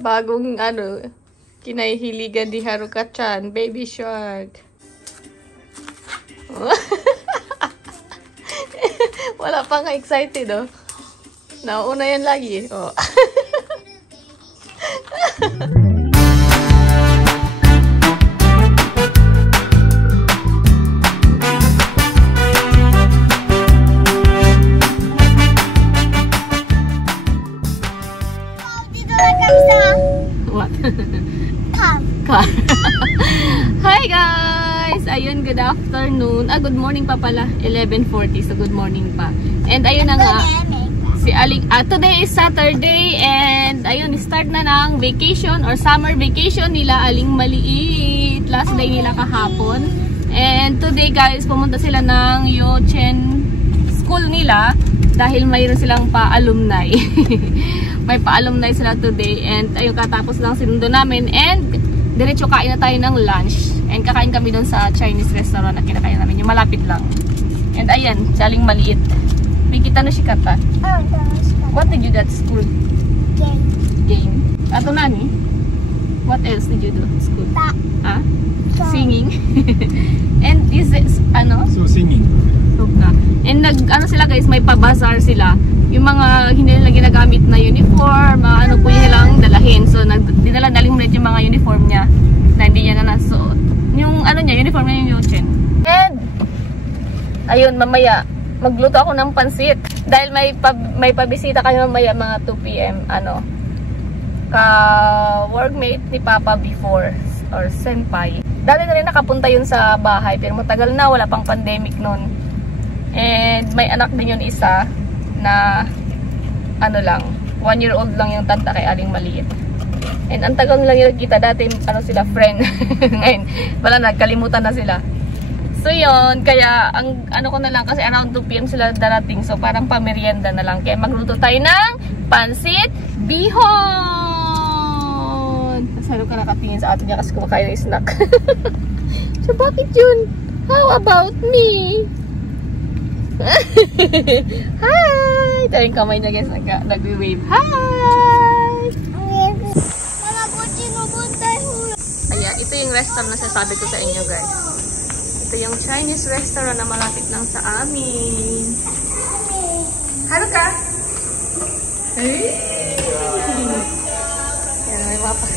Bagong kinahiligan di Haruka-chan, Baby Shark. Wala pa nga excited, oh. Nauna yan lagi, oh. What? Car. Hi guys! Ayun, good afternoon. Good morning pa pala. 11:40, so good morning pa. And ayun na nga. Si Aling, today is Saturday and ayun, start na ng vacation or summer vacation nila Aling Maliit. Last day nila kahapon. And today guys, pumunta sila ng Yochen school nila dahil mayroon silang pa-alumni. May pa-alumni sila today and ayun, katapos lang sinundo namin and diretso kain na tayo ng lunch. And kakain kami doon sa Chinese restaurant na kinakain namin. Yung malapit lang. And ayan, si Aling Maliit. May kita na si Kata. What did you do at school? Game. Ato nani? What else did you do at school? Singing. And is it, So singing. And sila guys, may pa-bazaar sila. Yung mga hindi nila ginagamit na uniform, mga po yung nilang dalahin. So dinala daling ulit yung mga uniform niya na hindi niya na nasuot. Yung uniform niya yung Yochen. And ayun, mamaya magluto ako ng pansit dahil may pabisita kayo mamaya mga 2 PM ka-workmate ni Papa before or senpai. Dati na rin nakapunta yun sa bahay pero matagal na, wala pang pandemic nun. And may anak din yun isa na 1-year-old lang yung tanta kay Aling Maliit. And ang tagal lang yung kita dati, sila friend. Ngayon, wala na, kalimutan na sila. So yun, kaya ang ko na lang kasi around 2 PM sila darating. So parang pamerienda na lang. Kaya magluto tayo ng pansit bihon. Masalo ka nakatingin sa atin niya kasi kumakain ng snack. So bakit yun? How about me? Hi! Tayo yung kamay na guys, nag-wave. Hi! Ayan, ito yung restaurant na sasabi ko sa inyo guys. Ito yung Chinese restaurant na malapit lang sa amin. Haruka! Hey! Ayan, may mapa.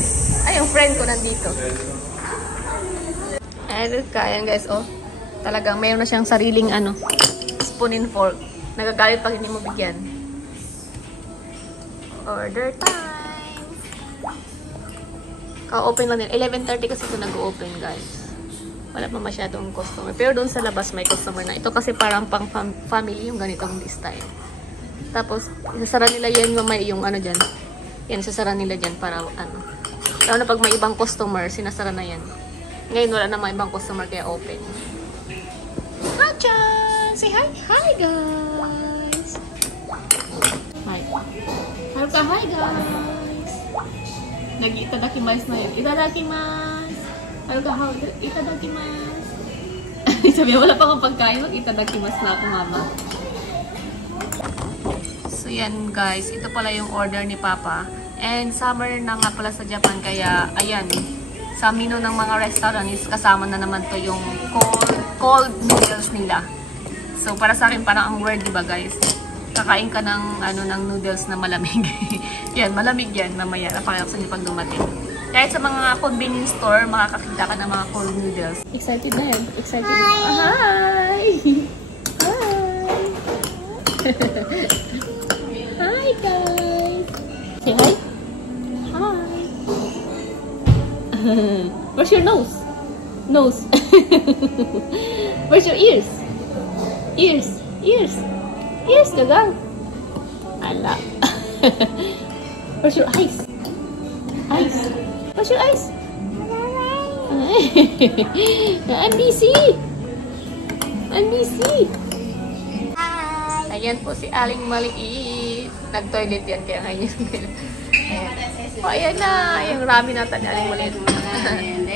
Ay, yung friend ko nandito. Haruka, ayan guys, oh. Talagang mayroon na siyang sariling spoon and fork. Nagagalit pag hindi mo bigyan. Order time! Ka-open lang nila. 11:30 kasi ito nag-open guys. Wala pa masyadong customer. Pero doon sa labas may customer na. Ito kasi parang pang family yung ganitong style. Tapos, isasara nila yan yung dyan. Yan, isasara nila dyan para Lalo na pag may ibang customer, sinasara na yan. Ngayon wala na mga ibang customer kaya open. Hi-chan! Say hi! Hi guys! Hi! Haruka, hi guys! Nag-itadakimasu na yun. Itadakimasu! Haruka, itadakimasu! Sabi, wala pa akong pagkain. Mag-itadakimasu na ako, mama. So yan guys, ito pala yung order ni Papa. And summer na nga pala sa Japan, kaya ayan, sa menu ng mga restaurant is kasama na naman to yung cold noodles nila. So para sa akin parang ang weird, diba guys? Kakain ka ng ng noodles na malamig. Yan, malamig yan mamaya. Napakalakas niyo pag dumating. Kahit sa mga convenience store, makakakita ka ng mga cold noodles. Excited na yan. Excited. Hi! Hi! Hi guys! Say hi! Hi! Where's your nose? Nose! Where's your ears? Ears! Ears! Ears, gagang! Ala! Where's your eyes? Eyes! Where's your eyes? I'm busy! I'm busy! Hi! Ayan po si Aling Maliit. Nag-toilet yan kaya ngayon. O, ayan na. Yung ramen natin ni Aling Maliit.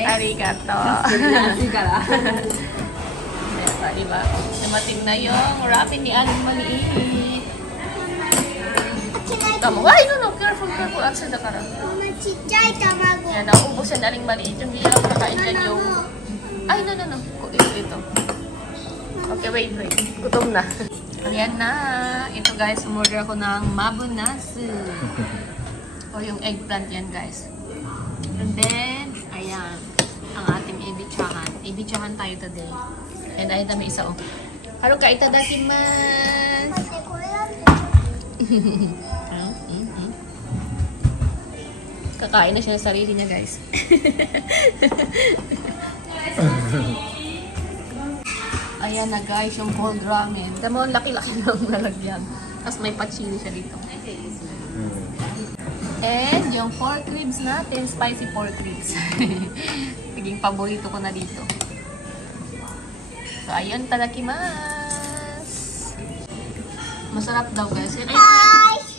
Arigato. Diba? Dumating na yung ramen ni Aling Maliit. Tama. Ay, no. Careful. Answer the kara. Yan, naubos yan aling maliit. Yung hindi lang kakain dyan yung... Ay, no. Ito. Okay, wait. Gutom na. Ayan na. Ito guys, umorder ako ng mabunasu. O yung eggplant yan guys. And then, ayan. Ang ating ebichahan. Ebichahan tayo today. And ayun na may isa Haru ka itadakimasu. Kakain na siya ng sarili niya guys. Ayan na guys, yung cold ramen. Damo, laki-laki lang nalagyan. Tapos may pachili siya dito. And yung pork ribs natin, spicy pork ribs. Naging paborito ko na dito. So, ayun, tadakimasu. Masarap daw guys. And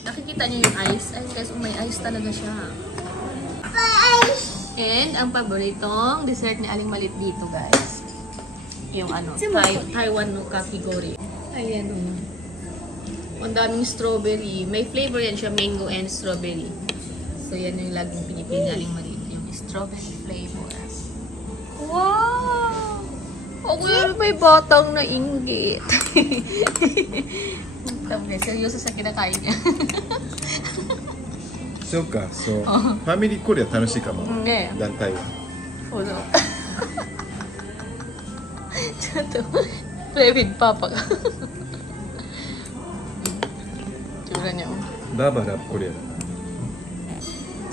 nakikita niyo yung ice. Ayun guys, may ice talaga siya. And ang paboritong dessert ni Aling Malit dito guys. Yung Taiwan no kakigori. Ayan ang daming strawberry. May flavor yan siya, mango and strawberry. So yan yung laging pinipili ni Aling Malit. Yung strawberry flavor. Wow! Okay, may batang na inggit. Seryoso sa kinakain niya. So ka, so family Korea 楽しいかも。ね。団体は。そうだ。ちょっとplay with Papa ka. Tura niya. Baba love Korea.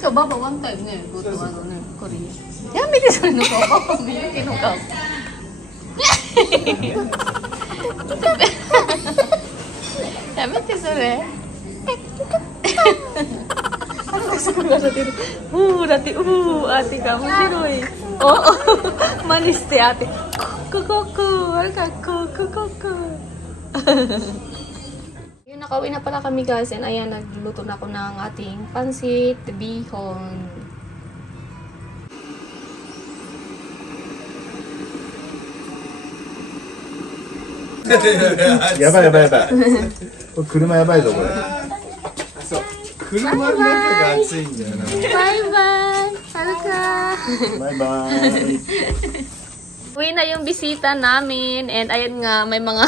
So Baba one time ne, go to Korea. YameteそれのPapa見てのか。Yameteそれ。Dati, ate ka, masiroi. Oo, manis te ate. Kukuku, kukuku. Yun, nakauwi na pala kami guys. And ayan, nagluto na ako ng ating pansit bihon. Yabay. 車やばいぞこれ。そう。車の中が暑いんだよな。バイバイ。はるか。バイバイ。Uwi na yung bisita namin. And ayun nga, may mga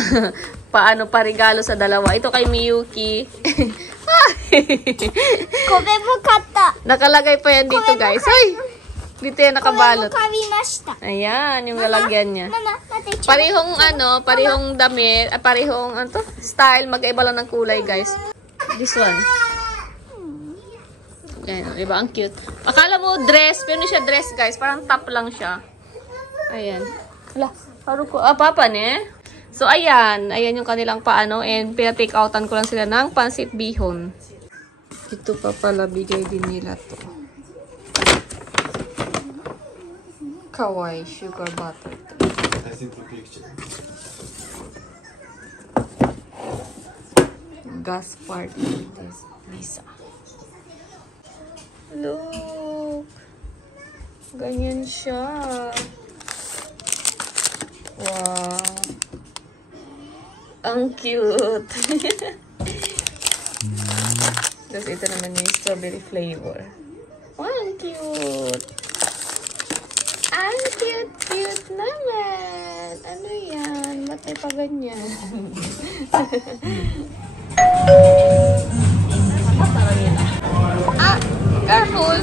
parigalo sa dalawa. Ito kay Miyuki. Kobe mo kata. Nakalagay pa yan dito guys. Ay! Dito yan nakabalot. Kobe mo kamimashita. Ayan, yung lalagyan niya. Mama, Parehong damit, parehong style, magkaiba lang ng kulay guys. This one. Ayan, diba? Ang cute. Akala mo dress, pero hindi siya dress guys. Parang top lang siya. Ayan. Hala, haru ko. Papa ne? So, ayan. Ayan yung kanilang paano. And pina-take outan ko lang sila ng pansit bihon. Ito pa pala, bigay din nila to. Kawaii sugar butter. Gas party. Lisa. Look! Ganyan siya. Wow! Ang cute! Tapos ito naman yung strawberry flavor. Wow, ang cute! Ang cute naman! Ano yan? Ba't may pa ganyan? Careful!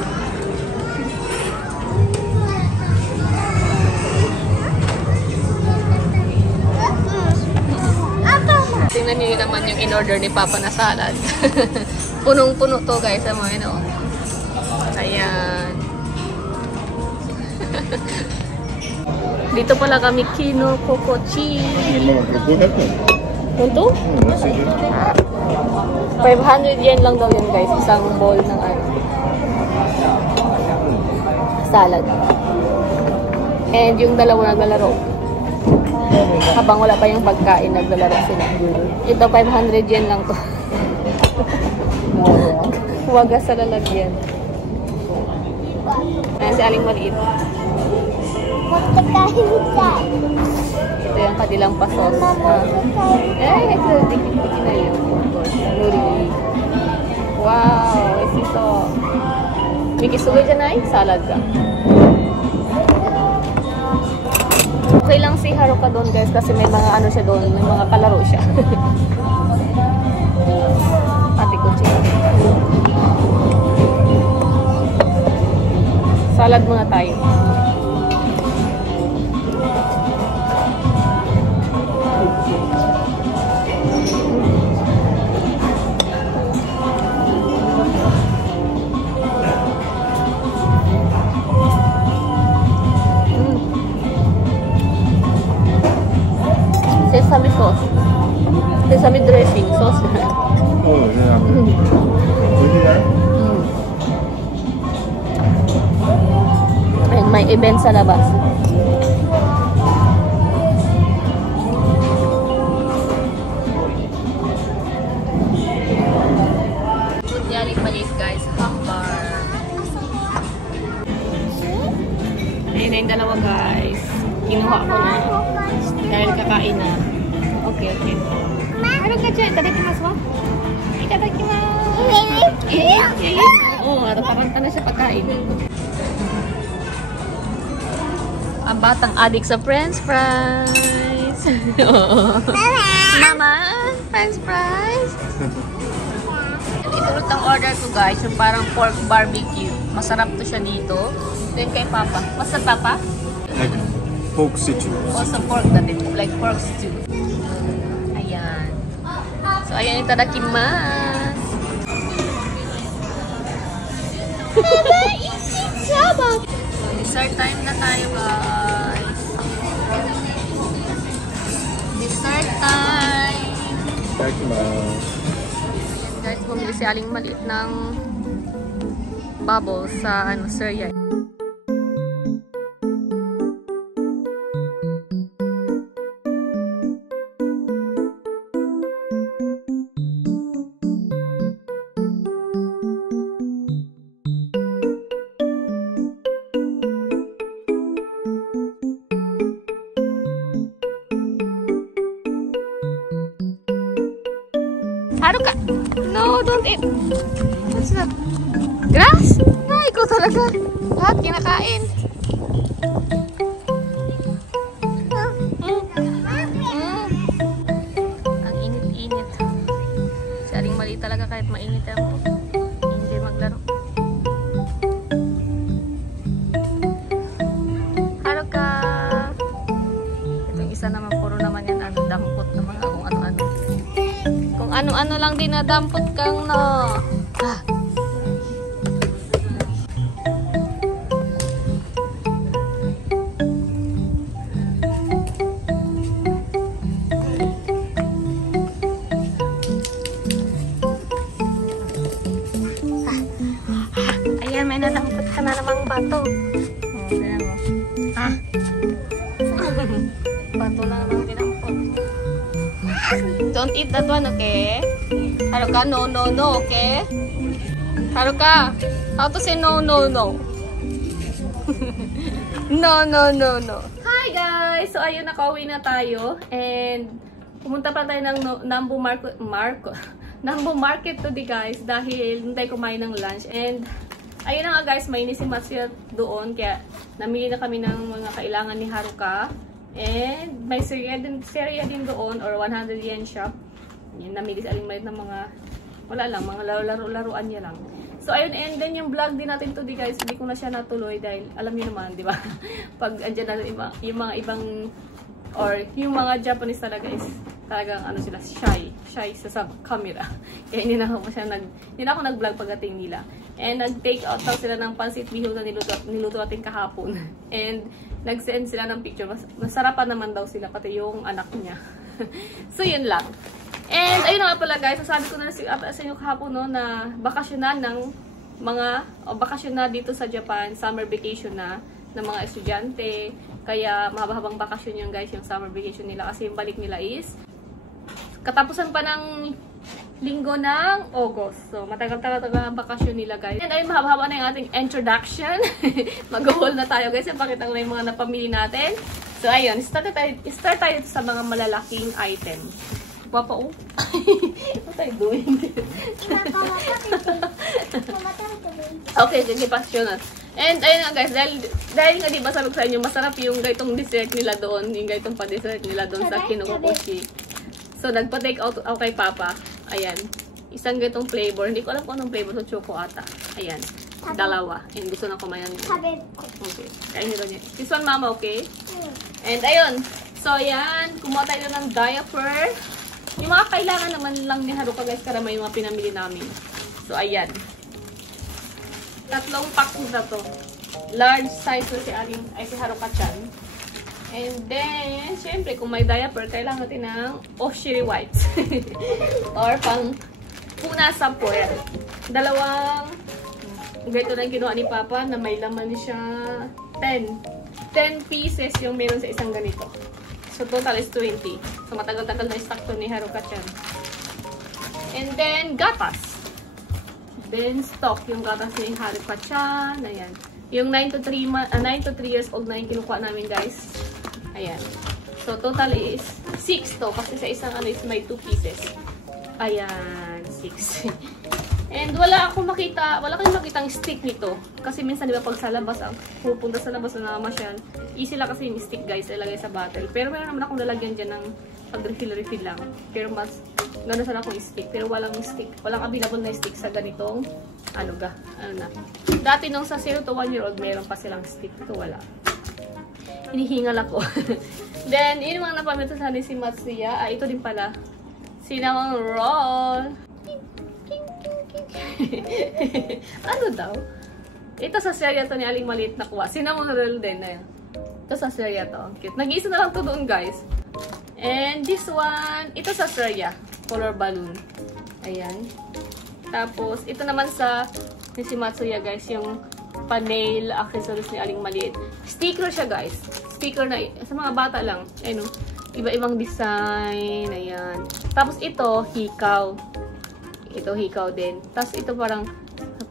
Tingnan niyo naman yung in-order ni Papa na salad. Punong-puno to guys. Ayan. Dito pala kami Kinokokochi. Ito? 500 yen lang daw yun guys. Isang bowl ng salad. And yung dalawa naglalaro. Habang wala pa yung pagkain, naglalaro sila. Ito 500 yen lang to. Wagas sa lalagyan. Ayan si Aling Maliit. Ito yung kanilang pasos. Ito, tikin na yun. Nuri. Wow, ito. May kisugoy dyan ay salad ka. Okay lang si Haruka doon guys kasi may mga ano siya doon, may mga kalaro siya. Ate ko siya. Salad muna tayo. Sesame sauce. Sesame dressing sauce. Oh, yeah. Pwede yan? And may event sa labas. Kunyari palit guys, hambar. Ayun na yung dalawa guys. Kinuha ko na. Dahil kakain na. Okay, okay. Ano ka dyan? Itadakimasu mo? Itadakimasu. Oo, parang na siya pagkain. Ang batang adik sa french fries. Mama, french fries. Ito ulit ang order ko guys, yung parang pork barbecue. Masarap to siya dito. Ito yung kay Papa. Masarap Papa? Like pork stew. Also pork na din. Like pork stew. Ayan. So ayan, itadakimasu. Dessert time na tayo guys. Dessert time. Ayan guys, bumili si Aling maliit ng bubbles sa Sirya. Haruka! No, don't eat! What's that? Grass? Ay, ikaw talaga. Lahat kinakain. Ang init-init. Si Aling mali talaga kahit mainit ako. Hindi maglaro. Haruka! Itong isa naman, puro naman yan. Dampot naman kung ano-ano. Kung ano-ano lang din na dampot kang no. Ah. Ayan, may nadampot ka na namang bato. Oh, tignan mo. Ah. Bato na namang dinampot. Don't eat that one, okay? Haruka, no, no, no, okay? Haruka, how to say no, no, no? No, no, no, no. Hi guys! So ayun, nakauwi na tayo. And pumunta pa tayo ng Nambu Market today guys. Dahil hindi kumain ng lunch. And ayun na nga guys, mainis si Matsuya doon. Kaya namili na kami ng mga kailangan ni Haruka. And may Sirya din doon, or 100 yen shop. Yan, namili si Aling maliit ng mga, wala lang, mga laro-laruan niya lang. So ayun, and then yung vlog din natin today guys, hindi ko na siya natuloy dahil alam niyo naman, di ba? Pag andyan na yung mga ibang, or yung mga Japanese talaga is, talagang ano sila, shy sa camera. Kaya hindi na ako nag-vlog pagdating nila. And nag-take out daw sila ng pansit bihon na niluto natin kahapon. And nag-send sila ng picture. Masarapan naman daw sila, pati yung anak niya. So, yun lang. And, ayun nga pala guys, sabi ko na sa inyo kahapon no, na bakasyonan ng bakasyon na dito sa Japan, summer vacation na ng mga estudyante. Kaya, mahaba-habang bakasyon yung guys, yung summer vacation nila. Kasi yung balik nila is katapusan pa ng linggo ng August. So, matagal-tagal ang bakasyon nila, guys. And ayun, mahaba-haba na yung ating introduction. Mag-haul na tayo, guys. Pakita ko na yung mga napamili natin. So, ayun. Start tayo sa mga malalaking item. Nagpapa-o. What are you doing? Okay, sige, pass yun na. And ayun nga guys, dahil nga diba sabi ko sa inyo, masarap yung gaitong dessert nila doon, yung gaitong pa-dessert nila doon sa Kinokokushi. So, nagpa-take out ako kay Papa. Ayan. Isang gaitong flavor. Hindi ko alam kung anong flavor. So, choco ata. Ayan. Dalawa. And gusto na kumayan. Okay. Kain nyo niya. This one, Mama, okay? And ayun. So, ayan. Kumuha tayo ng diaper. Yung mga kailangan naman lang ni Haruka guys, karama yung mga pinamili namin. So, ayan. 3 pack na to. Large size to si Haruka-chan. And then, syempre, kung may diaper, kailangan natin ng Oshiri wipes. Or pang puna sa puwet. Dalawang, ganito na yung kinuha ni Papa na may laman siya 10 pieces yung meron sa isang ganito. So, total is 20. So, matagal-tagal na stock to ni Haruka-chan. And then, gatas. Then, stock yung gatas ni Haruka-chan. Ayan. Yung 9 to 3 years old na yung kinukuha namin, guys. Ayan. So, total is 6 to. Kasi sa isang ano is may 2 pieces. Ayan. 6. And wala kayong makitang stick nito. Kasi minsan, di ba, pag sa labas, pupunta sa labas na namamasyan, easy lang kasi yung stick, guys, ilagay sa bottle. Pero meron naman akong lalagyan dyan ng pag-refill lang. Pero mas, gano'n sana akong stick. Pero walang stick. Walang available na stick sa ganitong, ano na. Dati nung sa 0 to 1 year old, meron pa silang stick. Ito wala. Hinihingal ako. Then, yun mga napamito sa si Matsuya. Ito din pala. Cinnamon roll. Ano daw? Ito sa serya to ni Aling Maliit na kuha. Cinnamon roll din. Ayan. Ito sa serya to. Cute. Nag-iisa na lang to doon, guys. And this one, ito sa serya. Color balloon. Ayan. Tapos, ito naman sa si Matsuya, guys. Yung pa-nail accessories ni Aling Maliit. Sticker siya, guys. Sticker na sa mga bata lang. Ayun, iba-ibang design. Ayan. Tapos ito, hikaw. Ito, hikaw din. Tapos ito parang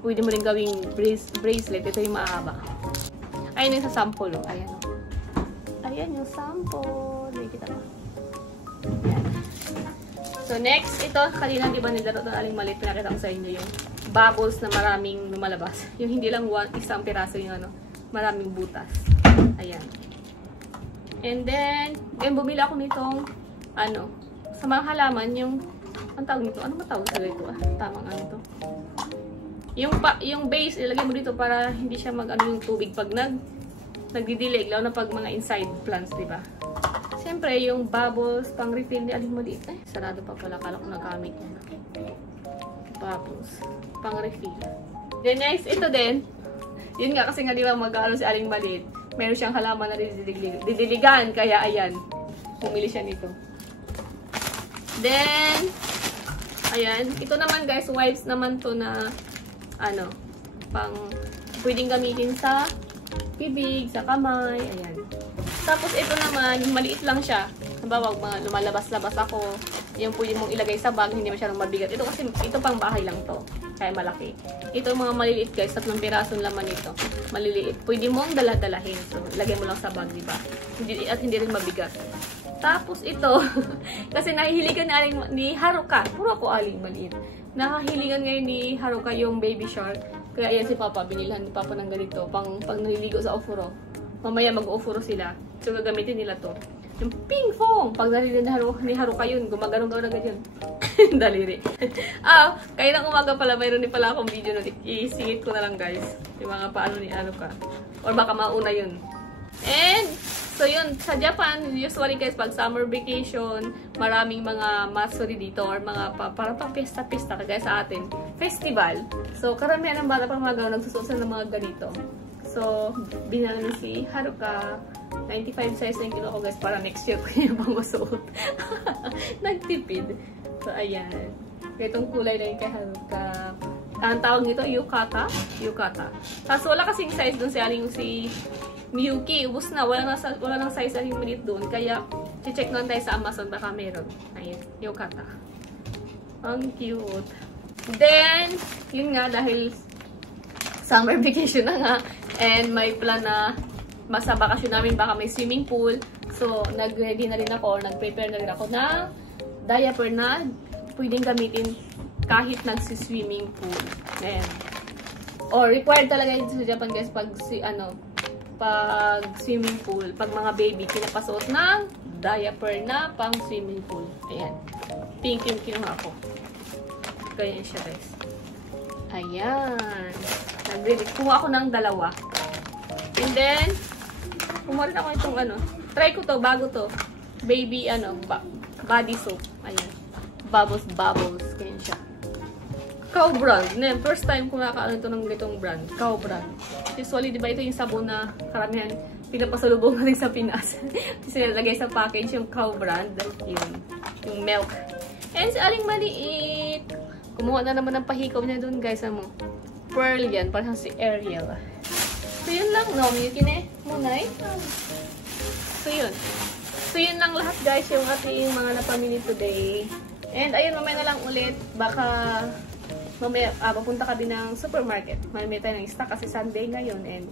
pwede mo rin gawing bracelet. Ito yung mahaba. Ayan yung sa sample. Oh. Ayan. Ayan yung sample. Nakikita mo. So, next, ito, kanina, di ba, nilaro ng Aling Maliit, pinakita ko sa inyo yung bubbles na maraming lumalabas. Yung hindi lang isang piraso yung ano, maraming butas. Ayan. And then, bumili ako nitong, ano, sa mga halaman, yung, ang tawag nito? Ano matawag sa ito? Tamang ano to? Yung base, ilagay mo dito para hindi siya mag-ano yung tubig pag nagdidilig, lalo na pag mga inside plants, di ba? Siyempre, yung bubbles, pang refill ni Aling Maliit. Sarado pa pala. Kala ko nagamit yan. Bubbles. Pang refill. Then next, ito din. Yun nga, kasi nga di ba mag-ano si Aling Maliit. Meron siyang halaman na didiligan. Kaya, ayan. Pumili siya nito. Then, ayan. Ito naman, guys, wipes naman to na, ano, pang pwedeng gamitin sa bibig, sa kamay. Ayan. Tapos ito naman, maliit lang siya. Halimbawa, mga lumalabas-labas ako, yung pwede mong ilagay sa bag, hindi masyadong mabigat. Ito kasi, ito pang bahay lang to. Kaya malaki. Ito mga maliliit, guys, 3 pirasong laman ito. Maliliit. Pwede mong dala-dalahin. So, ilagay mo lang sa bag, diba? At hindi rin mabigat. Tapos ito, kasi nahihiligan ni Haruka. Puro ako Aling Maliit. Nakahiligan ngayon ni Haruka yung baby shark. Kaya ayan si Papa, binilhan ni Papa ng ganito. Pang naliligo sa ofuro. Mamaya mag-ofuro sila. So, gagamitin nila to. Yung ping-pong! Pag narinig ni Haruka yun, gumagano'n-gano'n agad yun. Daliri. Kaya ng umaga pala, mayroon din pala akong video nun. I-singit ko na lang, guys. Yung mga paano ni Haruka. Or baka mauna yun. And, so yun, sa Japan, usually guys, pag summer vacation, maraming mga matsuri dito or mga parang pang pista-pista, kagaya sa atin, festival. So, karamihan ng bata pang mga nagsususan ng mga ganito. So, binala si Haruka. 95 size na yung kinuha ko, guys, para next year ko yung pang masuot. Nagtipid. So, ayan. Itong kulay na yung kay Haruka. Ang tawag nito, yukata. Yukata. Tapos, wala kasing size dun si Miyuki. Ubus na. Wala nang size Aling Maliit dun. Kaya, check lang tayo sa Amazon. Baka meron. Ayan. Yukata. Ang cute. Then, yun nga, dahil summer vacation na nga. And may plan na sa bakasyon namin baka may swimming pool. So, nag-ready na rin ako, nag-prepare na rin ako ng diaper na pwedeng gamitin kahit nagsi-swimming pool. Ayan. Or required talaga yun sa Japan guys pag pag swimming pool, pag mga baby, pinapasuot ng diaper na pang swimming pool. Ayan. Pink yung kinuha ko. Ganyan siya guys. Ayan. Kuha ako ng dalawa. And then, kumuha rin ako itong try ko to, bago to. Baby, body soap. Ayan. Bubbles. Ganyan siya. Cow brand. First time ko nakakaano ito ng ganitong brand. Cow brand. Usually, di ba ito yung sabon na karamihan pinapasalubong natin sa Pinas. Kasi nilagay sa package yung cow brand. Yun. Yung milk. And si Aling Maliit. Kumuha na naman ng pahikaw niya dun guys. Pearl yan. Parang si Ariel. So yun lang. No, yun Munay. So yun lang lahat guys yung ating mga napamili today. And ayun, mamaya na lang ulit. Baka mamaya mapunta kami ng supermarket. Mamaya tayo ng stock kasi Sunday ngayon. And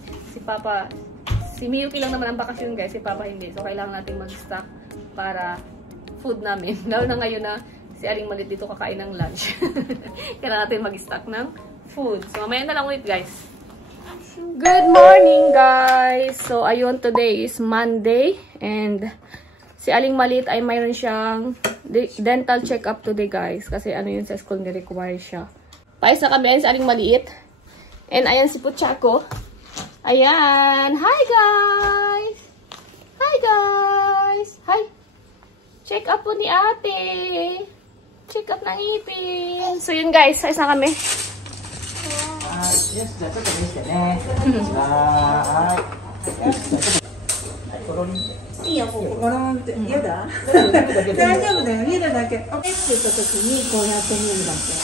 si Miyuki lang naman ang bakasyon guys. Si Papa hindi. So kailangan natin mag-stock para food namin. Lalo na ngayon na si Aling Maliit dito kakain ng lunch. Kailangan natin mag-stock ng food. So mamaya na lang ulit guys. Good morning guys! So ayun, today is Monday. And si Aling Maliit ay mayroon siyang dental check-up today guys. Kasi yun sa school ni-require siya. Paisa kami. Ayan si Aling Maliit. And ayan si Puchako. Ayan. Hi guys! Hi guys! Hi! Check up po ni ate. Check up ng ngipin. So yun guys. Isa kami. Yes, じゃあちょっと見せてね。はい。いいよ、ここ。ゴロンって。嫌だ？大丈夫だよ。見るだけ。って言った時にこうやってみるだけ。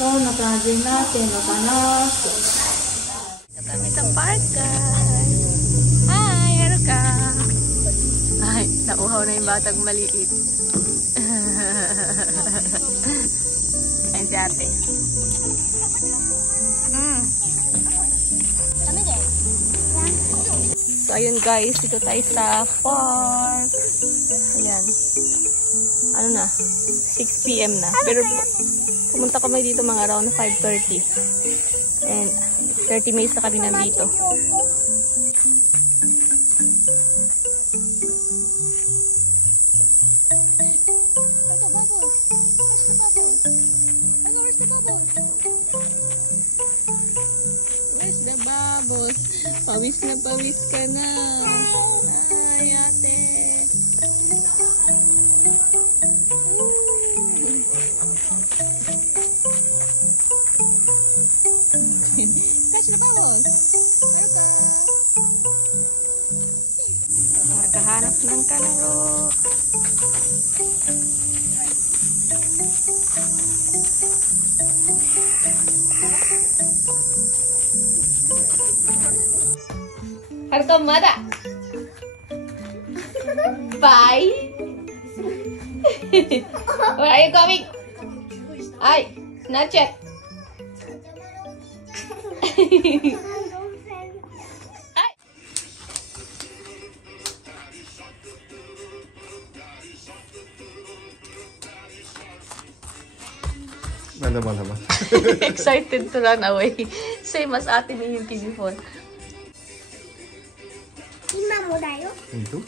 どんな感じになってんのかなって。Kami sa park guys. Hi, Haruka. Ay, nauhaw na yung batang maliit. Ayan si ate. So, ayun guys, dito tayo sa park. Ayan. 6 PM na. Pero pumunta kami dito mga around 5:30. And 30 minutes na kami nandito. Where's the bubbles? Pawis na pawis ka na. Ay, ate. Catch the bubbles. Haruka. Magkahanap ng kalaro. Haruka, mada. Bye. Where are you going? Ay, not yet. Ay. Naman. Excited to run away. Same as ate ni Yuki before. 今もだよ。本当？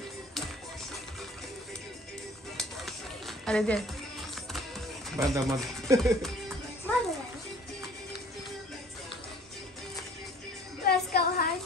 Ano din? まだ。まだだよ。Let's go, Hans.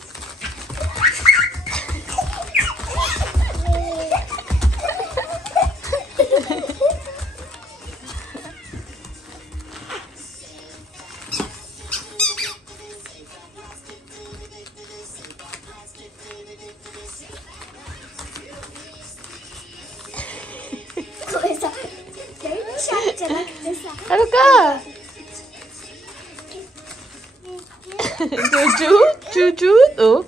Ano ka? Jujut? Oh.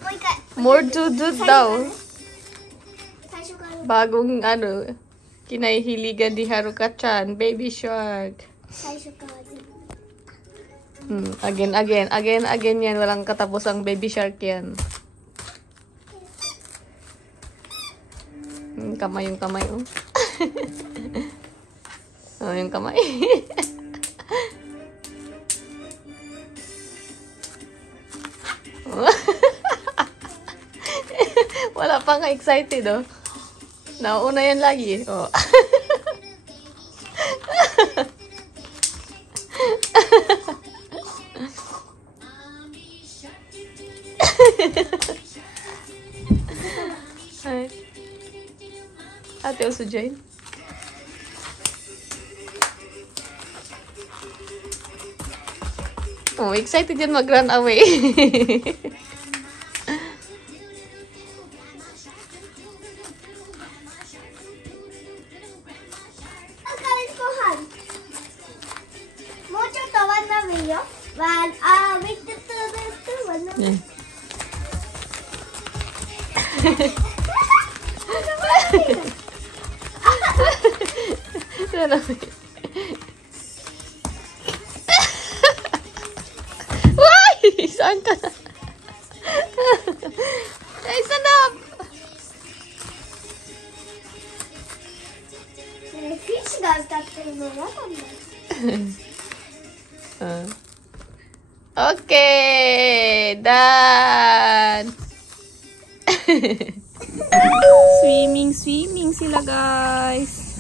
More jujut daw. Bagong kinahihiligan ni Haruka-chan. Baby shark. Again yan. Walang katapusang baby shark yan. Kamay oh. Oh, yung kamay. Wala pa nga excited, oh. Nauna yan lagi, oh. Ate also join. Oh, excited yan mag-run away. Why? Saan ka na? Ay, sanap! Fishが歌ってるのわかんない。Okay, done. Swimming sila, guys.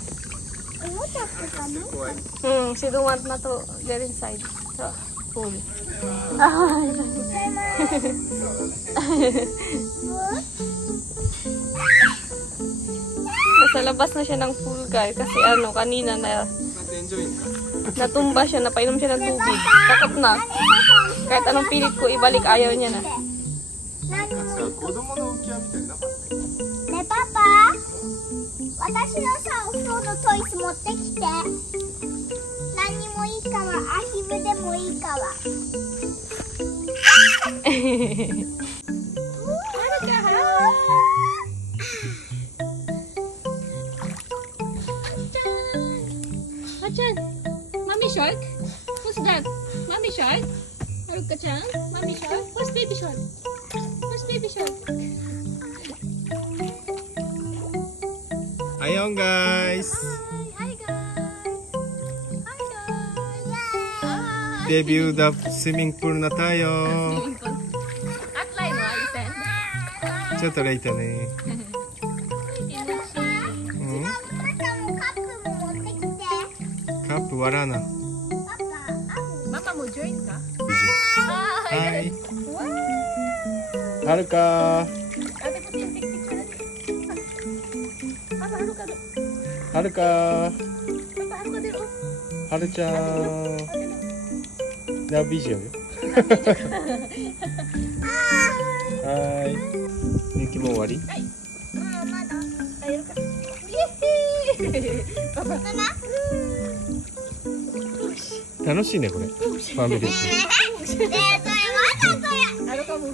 She don't want na to get inside the pool. Nasa labas na siya ng pool, guys. Kasi ano, kanina na natumba siya, napainom siya ng tubig. Takot na. Kahit anong pilit ko ibalik, ayaw niya na. Ne, Papa? 私のさ、お風呂のトイス持ってきて。何にもいいから、アヒルでもいいから。Haruka-chan, Mommy Shark? Who's that? Mommy Shark? Haruka-chan? Mommy Shark? Where's Baby Shark? Where's Baby Shark? Ayon guys! Hi guys! Hi guys! Debut the swimming pool na tayo! At line, no? You said? ちょっとレイトね。カップ割らな。Mama mo join ka? Hi! はるかAte ko yung picture. Papa, Haruka do. はるか Papa, Haruka do. はるちゃんナビジョンよ。はーい。雪も終わり？楽しいねこれ。ファミリー。Haruka mo.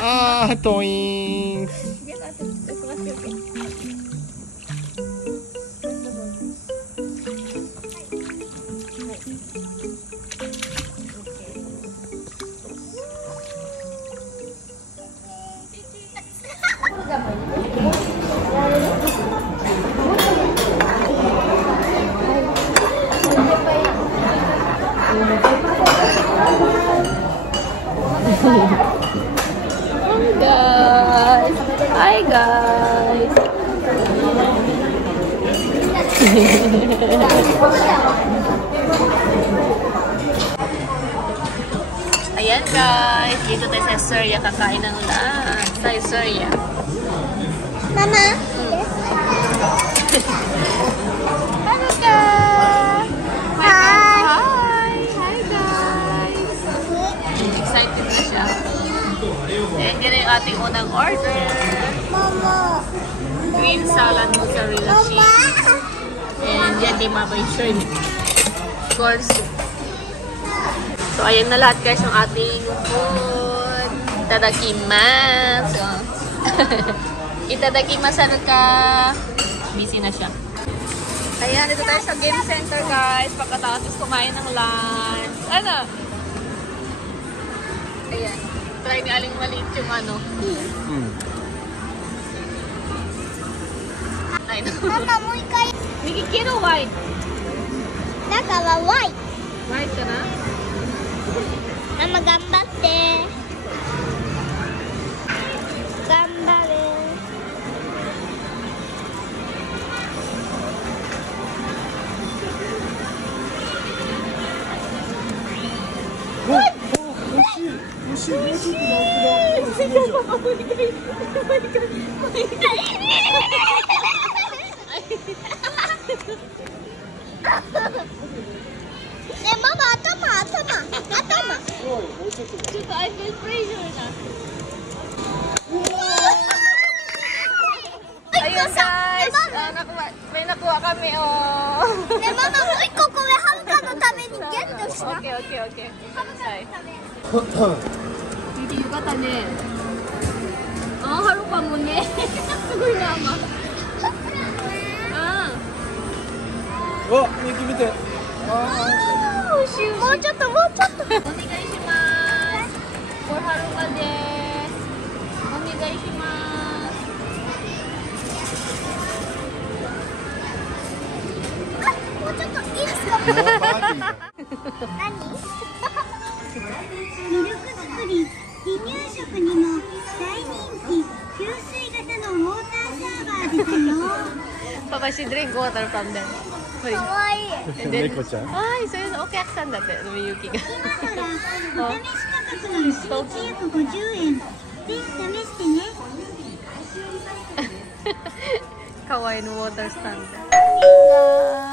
Ah, toing. Get ate. Let's watch it. Hi guys! Ayan guys, dito tayo sa Surya, kakain ng lunch sa Surya. Mama? Hello guys! Hi! Hi guys! Excited na siya. And yan yung ating unang order. Mama? Green salad mozzarella cheese. And yan din mabay shrimp. Corn soup. So ayan na lahat guys yung ating food. Itadakimasu. Itadakimasu, ano ka? Busy na siya. Ayan, dito tayo sa game center guys. Pagkatapos kumain ng lunch. Ano? Ayan. Try ni Aling maliit yung ano. ないの。ママもう一回。右黄色ワイ。だからワイ。ワイかな。ママ頑張って。頑張れ。惜しい。もうちょっとだ。ママ頭。ちょっと I feel pressure な。Ayun guys, may nakuha kami oh. ねママもう一個これはるかのためにゲットした。Okay. はるかのため。Hindi yung kata ne. Haro pa mo ne. Sugoy na ama. わ、ミキ見て。もうちょっと。お願いします。For Harukaです。お願いします。もうちょっといいですか。パーティーだ。何？ミルク作り、離乳食にも大人気、給水型のウォーターサーバーですよ。Papa, she drink water from them. かわいい。猫ちゃん。Ay, so yun, okay aksan dati, Yuki ga. 今からお試し価格の1150円。ぜひ試してね。Kawaii ng water stand.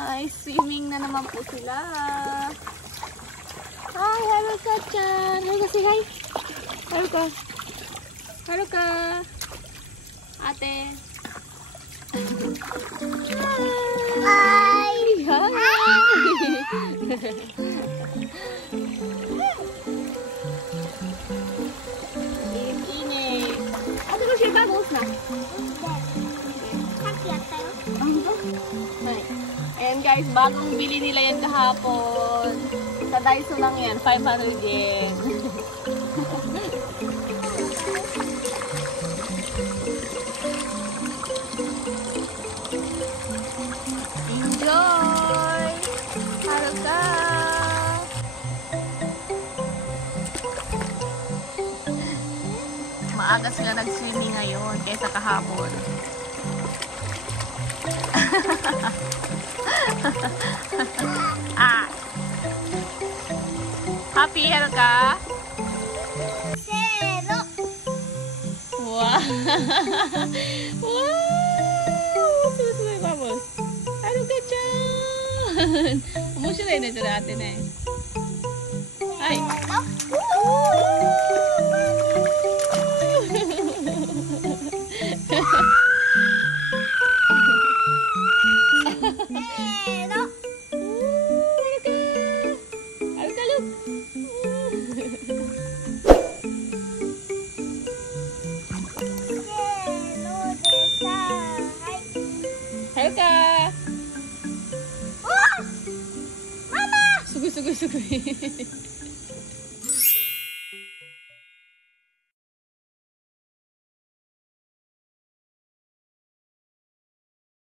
Guys, swimming na naman po sila. Hi, Haruka-chan. Haruka, say hi. Haruka. Ate. Hi. Init. Ate ko siya bubbles na. さっきやったよ。 And guys, bagong bili nila yan kahapon. Sa Daiso lang yan, 500 yen. Enjoy! Haruka! Maaga sila nag-swimming ngayon kaysa kahapon. Happy Haruka? せーの。 Wow! Wow! Susunod vamos. Haruka-chan! Umushiroi na ito natin eh. Ay! すごい。